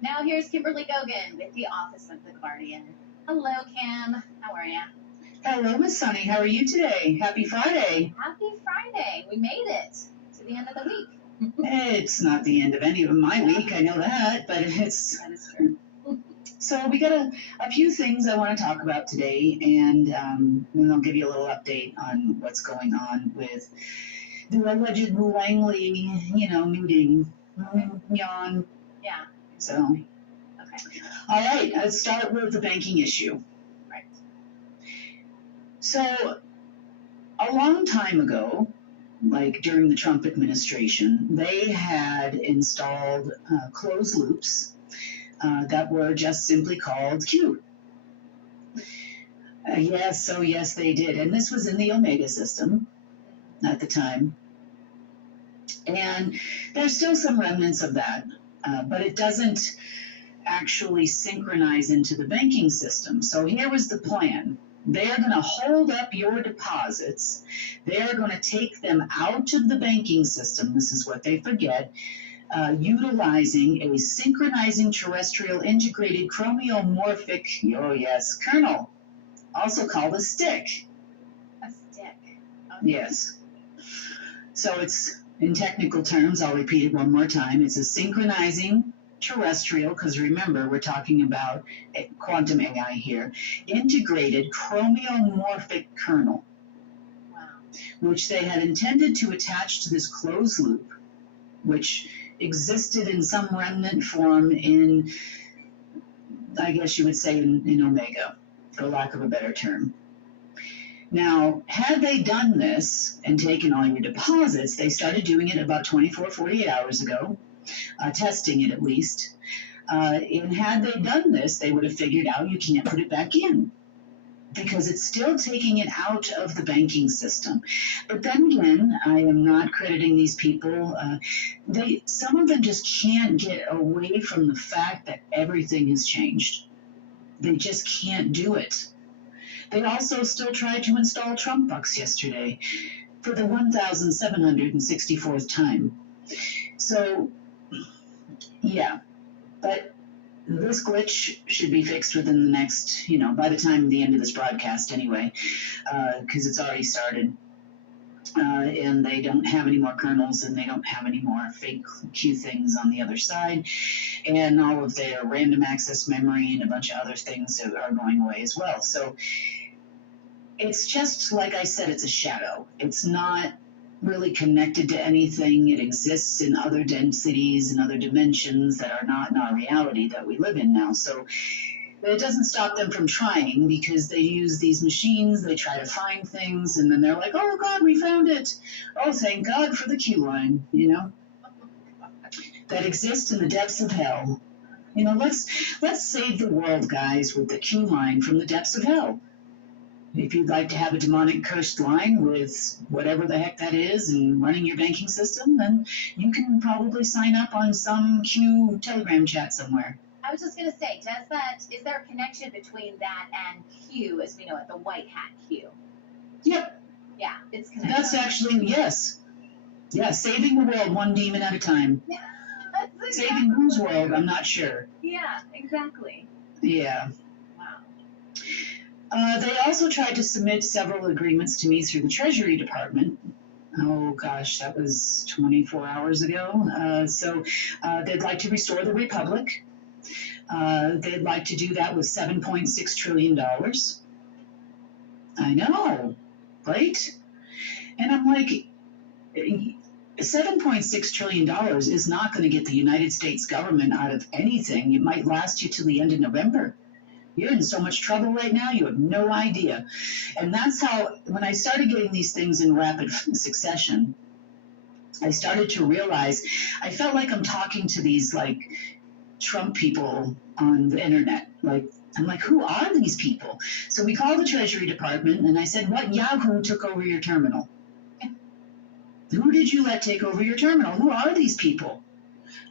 Now here's Kimberly Gogan with the Office of the Guardian. Hello, Kim. How are you? Hello, Miss Sunny. How are you today? Happy Friday. Happy Friday. We made it to the end of the week. It's not the end of any of my week, I know that, but That is true. So we got a few things I want to talk about today, and then I'll give you a little update on what's going on with the alleged Langley, meeting. Yawn. Yeah. So, Okay. all right, let's start with the banking issue. Right. So, a long time ago, like during the Trump administration, they had installed closed loops that were just simply called Q. Yes, they did. And this was in the Omega system at the time. And there's still some remnants of that, but it doesn't actually synchronize into the banking system. So here was the plan. They're going to hold up your deposits. They're going to take them out of the banking system. This is what they forget. Utilizing a synchronizing terrestrial integrated chromiomorphic, kernel, also called a stick. A stick. Okay. Yes. So it's, in technical terms, I'll repeat it one more time, it's a synchronizing terrestrial, because remember, we're talking about quantum AI here, integrated chromiomorphic kernel. Wow. Which they had intended to attach to this closed loop, which existed in some remnant form in, I guess you would say, in Omega, for lack of a better term. Now, had they done this and taken all your deposits, they started doing it about 24, 48 hours ago, testing it at least. And had they done this, they would have figured out you can't put it back in because it's still taking it out of the banking system. But then again, I am not crediting these people. Some of them just can't get away from the fact that everything has changed. They just can't do it. They also still tried to install Trump bucks yesterday for the 1,764th time. So, yeah, but this glitch should be fixed within the next, by the time the end of this broadcast anyway, because it's already started. And they don't have any more kernels, and they don't have any more fake Q things on the other side. And all of their random access memory and a bunch of other things are going away as well. So it's just, like I said, it's a shadow. It's not really connected to anything. It exists in other densities and other dimensions that are not in our reality that we live in now. So it doesn't stop them from trying, because they use these machines, they try to find things, and then they're like, oh God, we found it. Oh, thank God for the Q line, that exists in the depths of hell. Let's save the world, guys, with the Q line from the depths of hell. If you'd like to have a demonic cursed line with whatever the heck that is and running your banking system, then you can probably sign up on some Q Telegram chat somewhere. I was just going to say, is there a connection between that and Q as we know it, the white hat Q? Yep. Yeah, it's connected. That's actually, yes. Yeah, saving the world one demon at a time. Exactly. Saving whose world, I'm not sure. Yeah, exactly. Yeah. Wow. They also tried to submit several agreements to me through the Treasury Department. Oh gosh, that was 24 hours ago. So they'd like to restore the Republic. They'd like to do that with $7.6 trillion. I know, right? And I'm like, $7.6 trillion is not going to get the United States government out of anything. It might last you till the end of November. You're in so much trouble right now, you have no idea. And that's how, when I started getting these things in rapid succession, I started to realize, I felt like I'm talking to these, like, Trump people on the internet. I'm like, who are these people? So we called the Treasury Department, and I said, what Yahoo took over your terminal? Who did you let take over your terminal? Who are these people?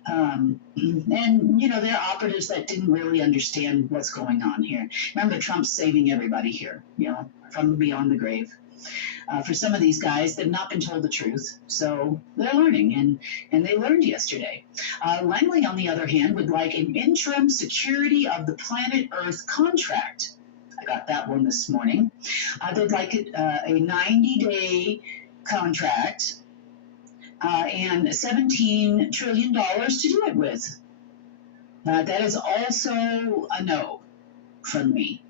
And, they're operatives that didn't really understand what's going on here. Remember, Trump's saving everybody here, from beyond the grave. For some of these guys, they've not been told the truth, so they're learning, and they learned yesterday. Langley, on the other hand, would like an interim security of the planet Earth contract. I got that one this morning. They'd like a 90-day contract and $17 trillion to do it with. That is also a no from me.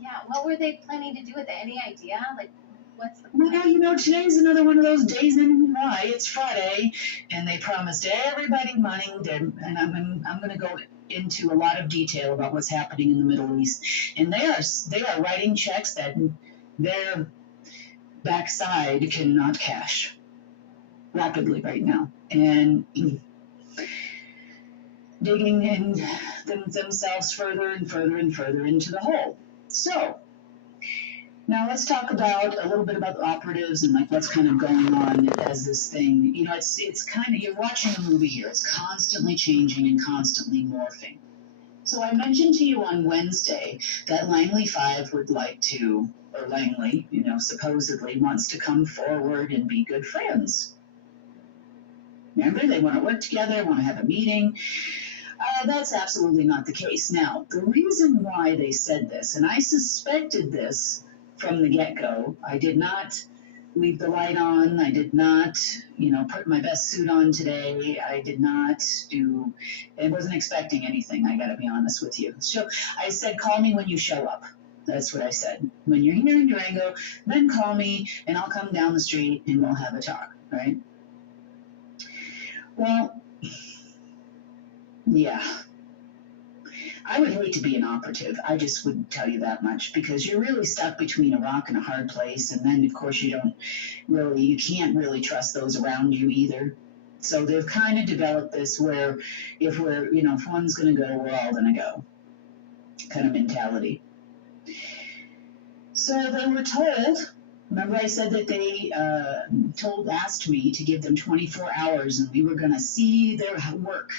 Yeah, what were they planning to do with it? Any idea? Like, what's the Well, today's another one of those days in why it's Friday, and they promised everybody money. And I'm going to go into a lot of detail about what's happening in the Middle East, and they are writing checks that their backside cannot cash rapidly right now, and digging in themselves further and further and further into the hole. So now let's talk about a little bit about the operatives and like what's kind of going on as this thing. It's kind of, you're watching a movie here. It's constantly changing and constantly morphing. So I mentioned to you on Wednesday that Langley 5 would like to, or Langley, supposedly wants to come forward and be good friends. Remember, they want to work together, want to have a meeting. That's absolutely not the case. Now, the reason why they said this, and I suspected this from the get-go, I did not leave the light on, I did not, put my best suit on today, I wasn't expecting anything, I gotta be honest with you. So I said, call me when you show up. That's what I said. When you're here in Durango, then call me, and I'll come down the street, and we'll have a talk, right? Well, yeah. I would hate to be an operative. I just wouldn't tell you that much, because you're really stuck between a rock and a hard place, and then of course you can't really trust those around you either. So they've kind of developed this where if one's going to go, we're all going to go kind of mentality. So they were told, remember I said that they asked me to give them 24 hours and we were going to see their work.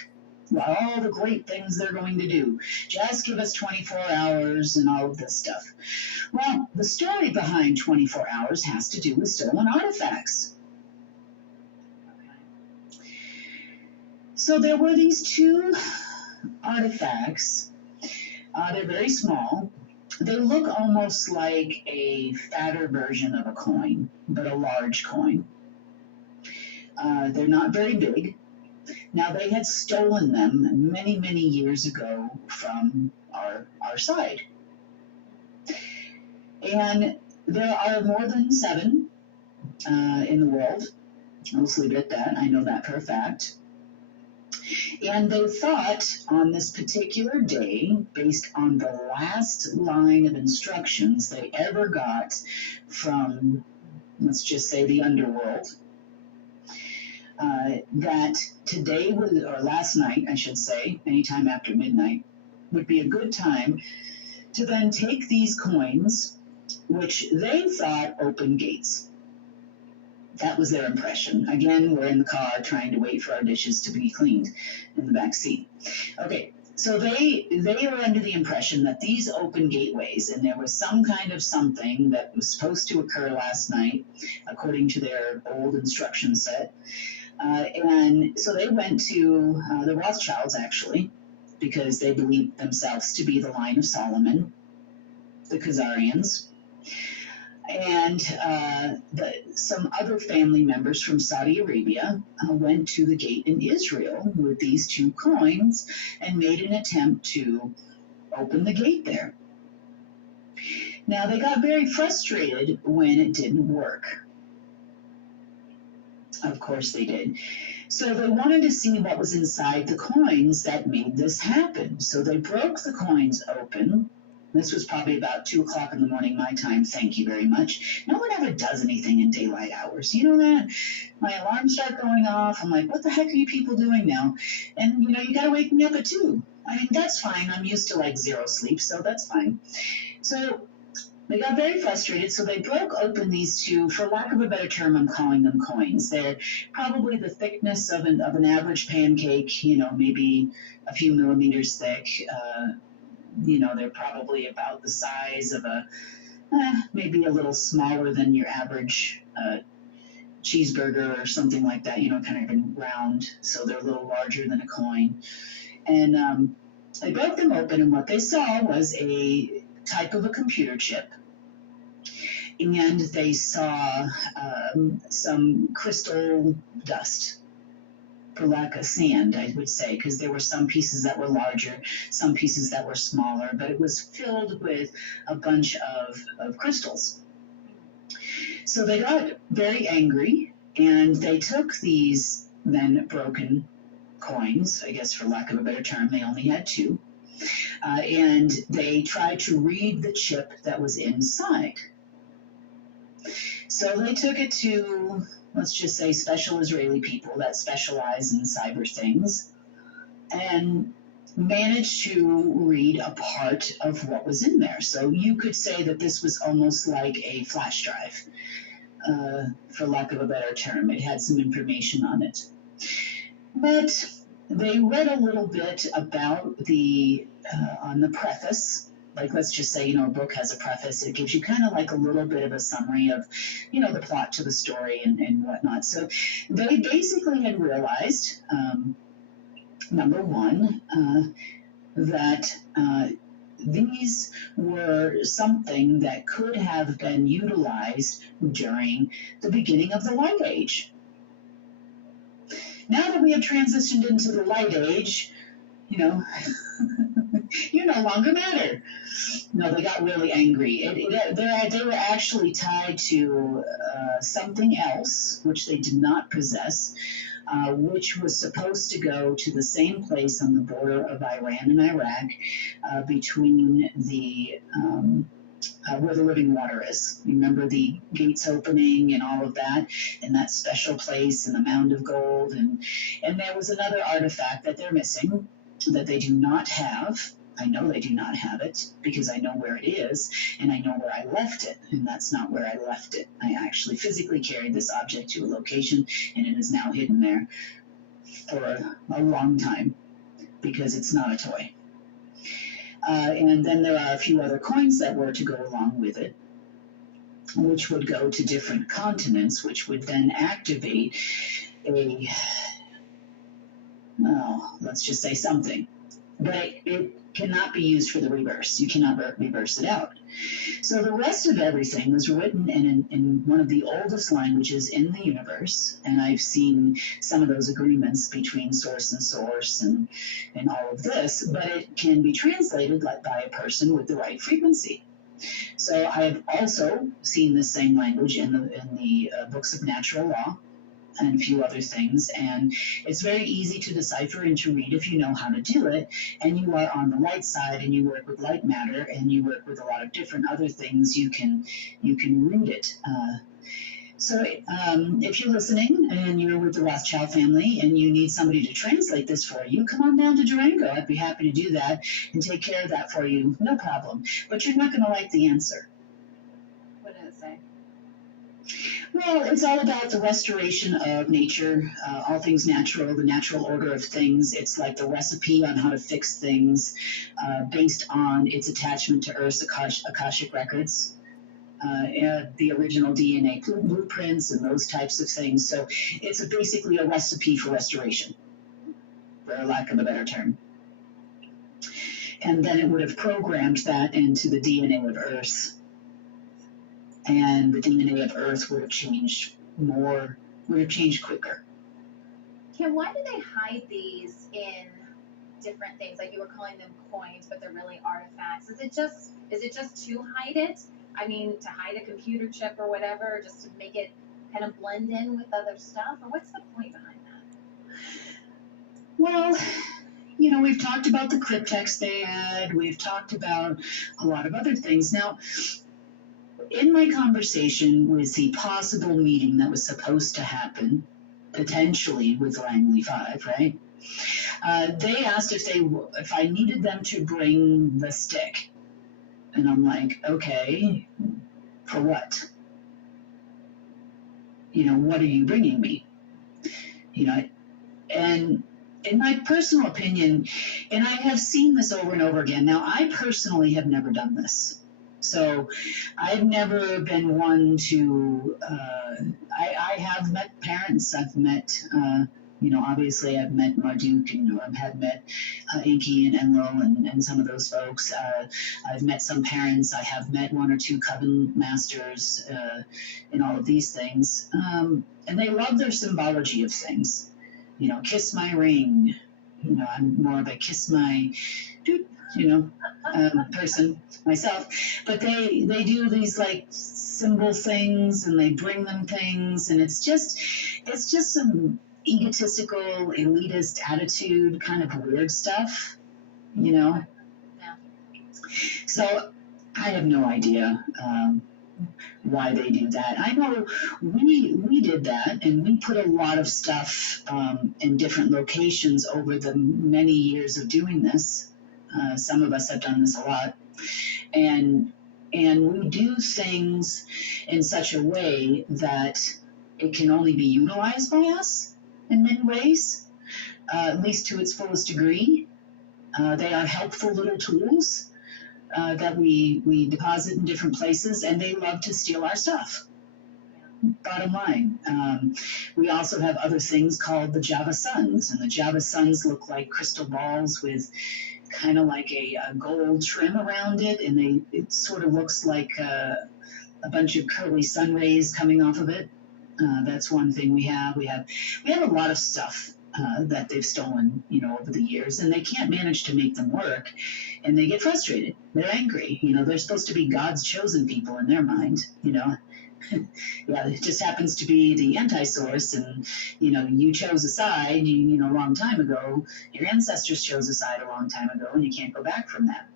All the great things they're going to do. Just give us 24 hours and all of this stuff. Well, the story behind 24 hours has to do with stolen artifacts. So there were these two artifacts. They're very small. They look almost like a fatter version of a coin, but a large coin. They're not very big. Now, they had stolen them many, many years ago from our side. And there are more than 7 in the world. I'll just leave it at that. I know that for a fact. And they thought on this particular day, based on the last line of instructions they ever got from, let's just say, the underworld, that today or last night, I should say, anytime after midnight, would be a good time to then take these coins, which they thought opened gates. That was their impression. Again, we're in the car trying to wait for our dishes to be cleaned in the back seat. Okay, so they were under the impression that these open gateways, and there was some kind of something that was supposed to occur last night, according to their old instruction set. And so they went to the Rothschilds, actually, because they believed themselves to be the line of Solomon, the Khazarians. And some other family members from Saudi Arabia went to the gate in Israel with these 2 coins and made an attempt to open the gate there. Now, they got very frustrated when it didn't work. Of course they did. So they wanted to see what was inside the coins that made this happen. So they broke the coins open. This was probably about 2 o'clock in the morning, my time. Thank you very much. No one ever does anything in daylight hours. You know that? My alarms start going off. I'm like, what the heck are you people doing now? And, you got to wake me up at 2. I mean, that's fine. I'm used to like 0 sleep, so that's fine. So they got very frustrated, so they broke open these 2, for lack of a better term, I'm calling them coins. They're probably the thickness of an average pancake, maybe a few millimeters thick. They're probably about the size of maybe a little smaller than your average cheeseburger or something like that, kind of in round, so they're a little larger than a coin. And I broke them open, and what they saw was a type of a computer chip. And they saw some crystal dust, for lack of sand, I would say, because there were some pieces that were larger, some pieces that were smaller, but it was filled with a bunch of crystals. So they got very angry, and they took these then broken coins, I guess for lack of a better term, they only had two, and they tried to read the chip that was inside. So they took it to, let's just say, special Israeli people that specialize in cyber things, and managed to read a part of what was in there. So you could say that this was almost like a flash drive, for lack of a better term. It had some information on it. But they read a little bit about on the preface. Like, let's just say, a book has a preface. It gives you kind of like a little bit of a summary of, the plot to the story and whatnot. So they basically had realized, number one, that these were something that could have been utilized during the beginning of the Light Age. Now that we have transitioned into the Light Age, you no longer matter. No, they got really angry. They were actually tied to something else, which they did not possess, which was supposed to go to the same place on the border of Iran and Iraq, between the where the living water is. You remember the gates opening and all of that, and that special place and the mound of gold, and there was another artifact that they're missing that they do not have. I know they do not have it because I know where it is, and I know where I left it, and that's not where I left it. I actually physically carried this object to a location, and it is now hidden there for a long time because it's not a toy. And then there are a few other coins that were to go along with it, which would go to different continents, which would then activate let's just say something. But it cannot be used for the reverse. You cannot reverse it out. So the rest of everything was written in one of the oldest languages in the universe, and I've seen some of those agreements between source and all of this, but it can be translated by a person with the right frequency. So I've also seen the same language in the books of natural law and a few other things, and it's very easy to decipher and to read if you know how to do it, and you are on the light side and you work with light matter and you work with a lot of different other things, you can read it. So if you're listening and you're with the Rothschild family and you need somebody to translate this for you, come on down to Durango. I'd be happy to do that and take care of that for you, no problem. But you're not going to like the answer. What does it say? Well, it's all about the restoration of nature, all things natural, the natural order of things. It's like the recipe on how to fix things based on its attachment to Earth's Akashic records, the original DNA blueprints and those types of things. So it's basically a recipe for restoration, for lack of a better term. And then it would have programmed that into the DNA of Earth. And the DNA of Earth would have changed quicker. Kim, why do they hide these in different things? Like you were calling them coins, but they're really artifacts. Is it just to hide it? I mean, to hide a computer chip or whatever, just to make it kind of blend in with other stuff? Or what's the point behind that? Well, we've talked about the cryptex they had. We've talked about a lot of other things. Now, in my conversation with the possible meeting that was supposed to happen, potentially with Langley 5, right? They asked if I needed them to bring the stick. And I'm like, okay, for what? What are you bringing me? And in my personal opinion, and I have seen this over and over again. Now, I personally have never done this. So I've never been one to, I have met parents, I've met, obviously I've met Marduk and I've had met Inky and Enlil and some of those folks. I've met some parents, I have met one or two coven masters and all of these things. And they love their symbology of things. Kiss my ring. I'm more of a kiss my dude, person myself, but they do these like symbol things and they bring them things, and it's just some egotistical elitist attitude kind of weird stuff. Yeah. So I have no idea why they do that. I know we did that, and we put a lot of stuff in different locations over the many years of doing this. Some of us have done this a lot, and we do things in such a way that it can only be utilized by us in many ways, at least to its fullest degree. They are helpful little tools that we deposit in different places, and they love to steal our stuff. Bottom line. We also have other things called the Java Suns, and the Java Suns look like crystal balls with kind of like a gold trim around it, and it sort of looks like a bunch of curly sun rays coming off of it. That's one thing we have. We have a lot of stuff that they've stolen, over the years, and they can't manage to make them work, and they get frustrated. They're angry. They're supposed to be God's chosen people in their mind. Yeah, it just happens to be the anti-source, and you chose a side. A long time ago. Your ancestors chose a side a long time ago, and you can't go back from that.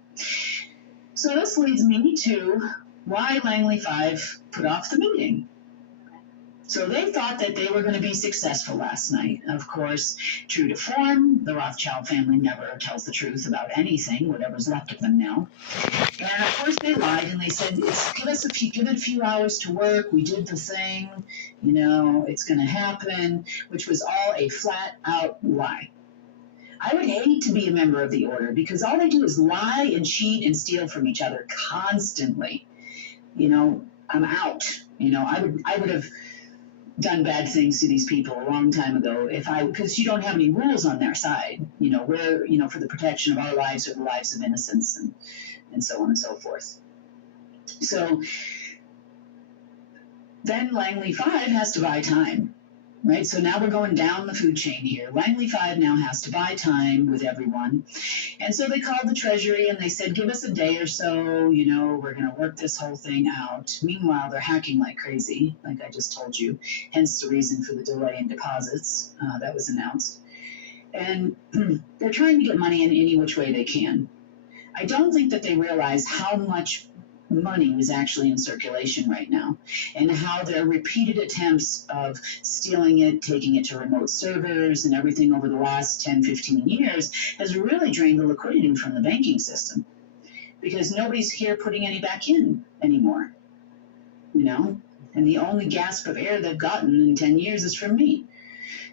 So this leads me to why Langley 5 put off the meeting. So they thought that they were going to be successful last night. Of course, true to form, the Rothschild family never tells the truth about anything, whatever's left of them now. And of course they lied, and they said, give it a few hours to work. We did the thing, it's going to happen, which was all a flat out lie. I would hate to be a member of the order, because all they do is lie and cheat and steal from each other constantly. I'm out. I would have done bad things to these people a long time ago because you don't have any rules on their side. We're, for the protection of our lives or the lives of innocents and so on and so forth. So then Langley 5 has to buy time, right? So now we're going down the food chain here. Langley 5 now has to buy time with everyone. And so they called the Treasury and they said, give us a day or so, we're going to work this whole thing out. Meanwhile, they're hacking like crazy, like I just told you, hence the reason for the delay in deposits that was announced. And they're trying to get money in any which way they can. I don't think that they realize how much money is actually in circulation right now, and how their repeated attempts of stealing it, taking it to remote servers and everything over the last 10, 15 years has really drained the liquidity from the banking system, because nobody's here putting any back in anymore, and the only gasp of air they've gotten in 10 years is from me.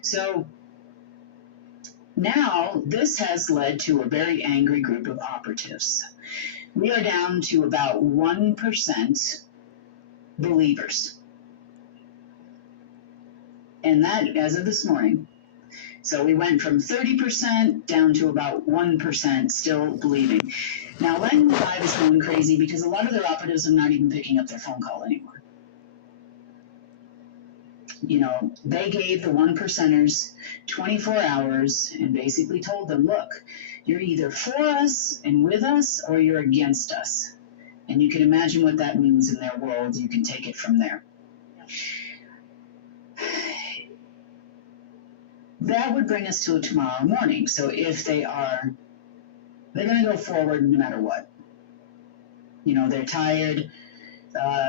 So now this has led to a very angry group of operatives. We are down to about 1% believers. And that as of this morning. So we went from 30% down to about 1% still believing. Now Langley 5 is going crazy because a lot of their operatives are not even picking up their phone call anymore. They gave the 1%ers 24 hours and basically told them, look, you're either for us and with us, or you're against us. And you can imagine what that means in their world. You can take it from there. That would bring us to tomorrow morning. So if they're going to go forward no matter what. They're tired.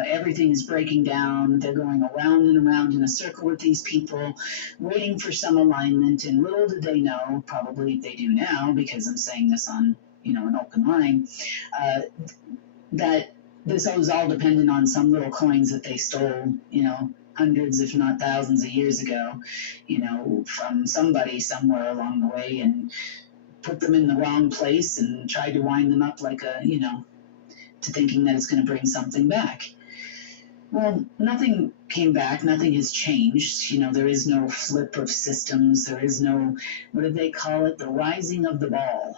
Everything is breaking down. They're going around and around in a circle with these people, waiting for some alignment. And little did they know, probably they do now, because I'm saying this on, an open line, that this was all dependent on some little coins that they stole, hundreds, if not thousands of years ago, from somebody somewhere along the way, and put them in the wrong place and tried to wind them up like to thinking that it's going to bring something back. Well, nothing came back. Nothing has changed. There is no flip of systems. There is no, what did they call it? The rising of the ball.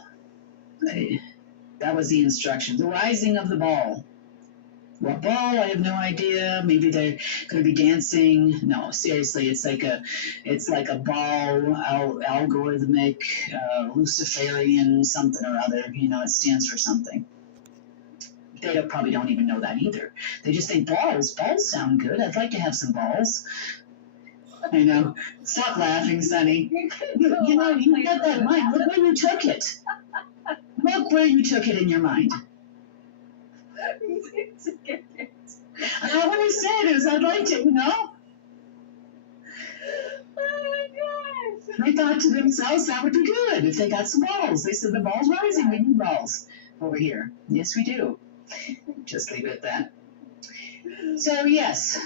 That was the instruction. The rising of the ball. What ball? I have no idea. Maybe they're going to be dancing. No, seriously, it's like a ball, algorithmic, Luciferian something or other. It stands for something. They probably don't even know that either. They just think balls. Balls sound good. I'd like to have some balls. I know. Stop laughing, Sonny. You got that mind. Look where you took it. Look where you took it in your mind. What I said is I'd like to, Oh my gosh. They thought to themselves that would be good if they got some balls. They said the ball's rising, we need balls over here. Yes, we do. Just leave it at that. So yes,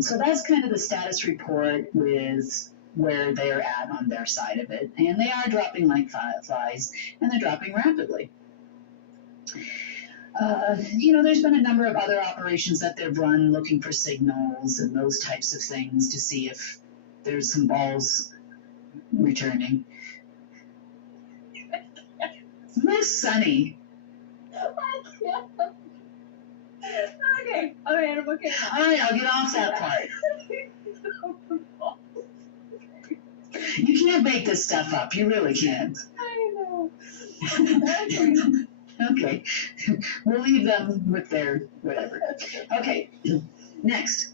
so that's kind of the status report with where they're at on their side of it. And they are dropping like flies, and they're dropping rapidly. There's been a number of other operations that they've run looking for signals and those types of things to see if there's some balls returning. Miss Sunny. I can't. Okay, I'm okay. All right, I'll get off that part. You can't make this stuff up. You really can't. I know. Okay. We'll leave them with their whatever. Okay. Next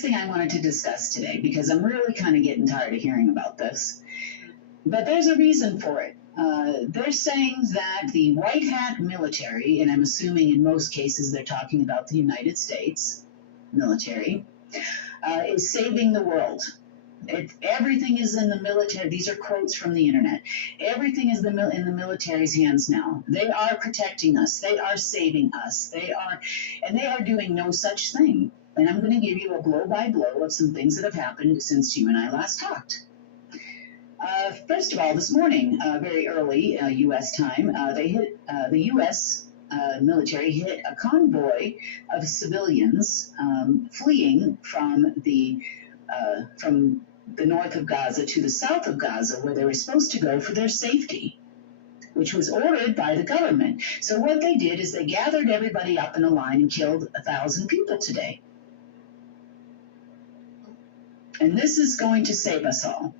thing I wanted to discuss today, because I'm really kind of getting tired of hearing about this, but there's a reason for it. They're saying that the white hat military, and I'm assuming in most cases they're talking about the United States military, is saving the world. Everything is in the military. These are quotes from the internet. Everything is in the military's hands now. They are protecting us. They are saving us. They are doing no such thing. And I'm going to give you a blow by blow of some things that have happened since you and I last talked. First of all, this morning, very early U.S. time, the U.S. Military hit a convoy of civilians fleeing from the north of Gaza to the south of Gaza, where they were supposed to go for their safety, which was ordered by the government. So what they did is they gathered everybody up in a line and killed 1,000 people today. And this is going to save us all.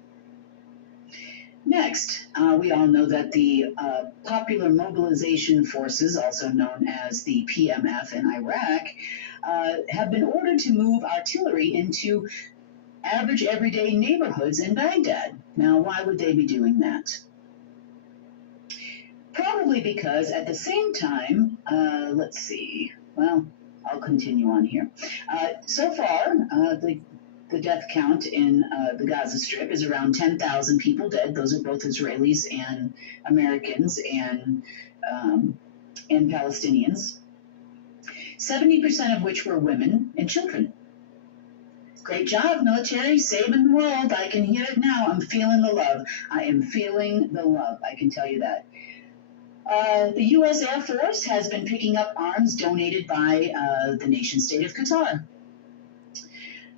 Next, we all know that the Popular Mobilization Forces, also known as the PMF in Iraq, have been ordered to move artillery into average everyday neighborhoods in Baghdad. Now, why would they be doing that? Probably because at the same time, let's see, well, I'll continue on here. So far, the death count in the Gaza Strip is around 10,000 people dead. Those are both Israelis and Americans and Palestinians. 70% of which were women and children. Great job, military, saving the world. I can hear it now. I'm feeling the love. I am feeling the love, I can tell you that. The U.S. Air Force has been picking up arms donated by the nation-state of Qatar.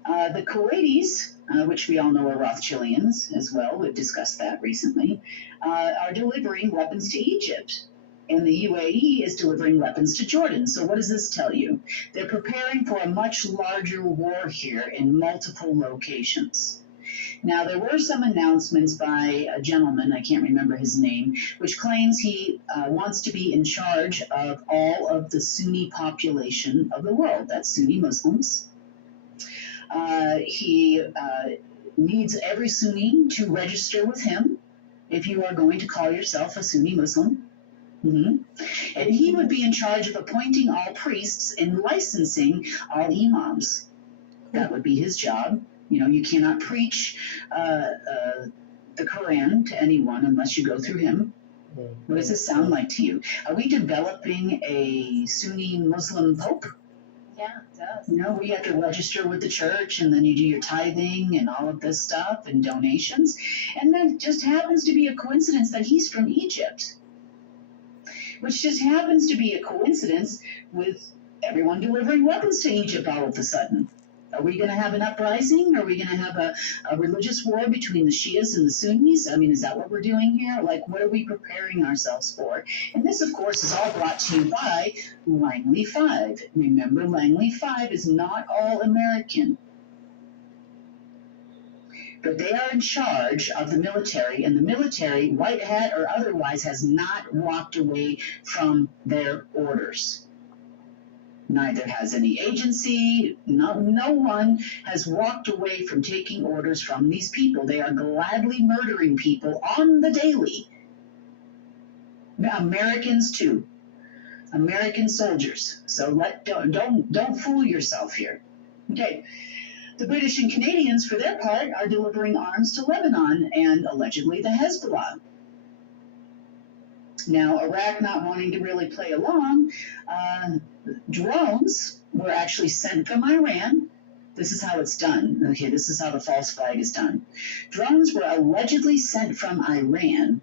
The Kuwaitis, which we all know are Rothschildians as well, we've discussed that recently, are delivering weapons to Egypt. And the UAE is delivering weapons to Jordan. So what does this tell you? They're preparing for a much larger war here in multiple locations. Now, there were some announcements by a gentleman, I can't remember his name, which claims he wants to be in charge of all of the Sunni population of the world. That's Sunni Muslims. He needs every Sunni to register with him if you are going to call yourself a Sunni Muslim. Mm-hmm. And he would be in charge of appointing all priests and licensing all imams. That would be his job. You cannot preach the Quran to anyone unless you go through him. What does this sound like to you? Are we developing a Sunni Muslim pope? Yeah, it does. We have to register with the church, and then you do your tithing and all of this stuff and donations. And then it just happens to be a coincidence that he's from Egypt. which just happens to be a coincidence with everyone delivering weapons to Egypt all of a sudden. Are we going to have an uprising? Are we going to have a religious war between the Shias and the Sunnis? I mean, is that what we're doing here? Like, what are we preparing ourselves for? And this, of course, is all brought to you by Langley 5. Remember, Langley 5 is not all American, but they are in charge of the military, and the military, white hat or otherwise, has not walked away from their orders. Neither has any agency. No one has walked away from taking orders from these people. They are gladly murdering people on the daily. Americans too. American soldiers. So don't fool yourself here. Okay. The British and Canadians, for their part, are delivering arms to Lebanon and allegedly the Hezbollah. Now, Iraq not wanting to really play along, drones were actually sent from Iran. This is how it's done. Okay, this is how the false flag is done. Drones were allegedly sent from Iran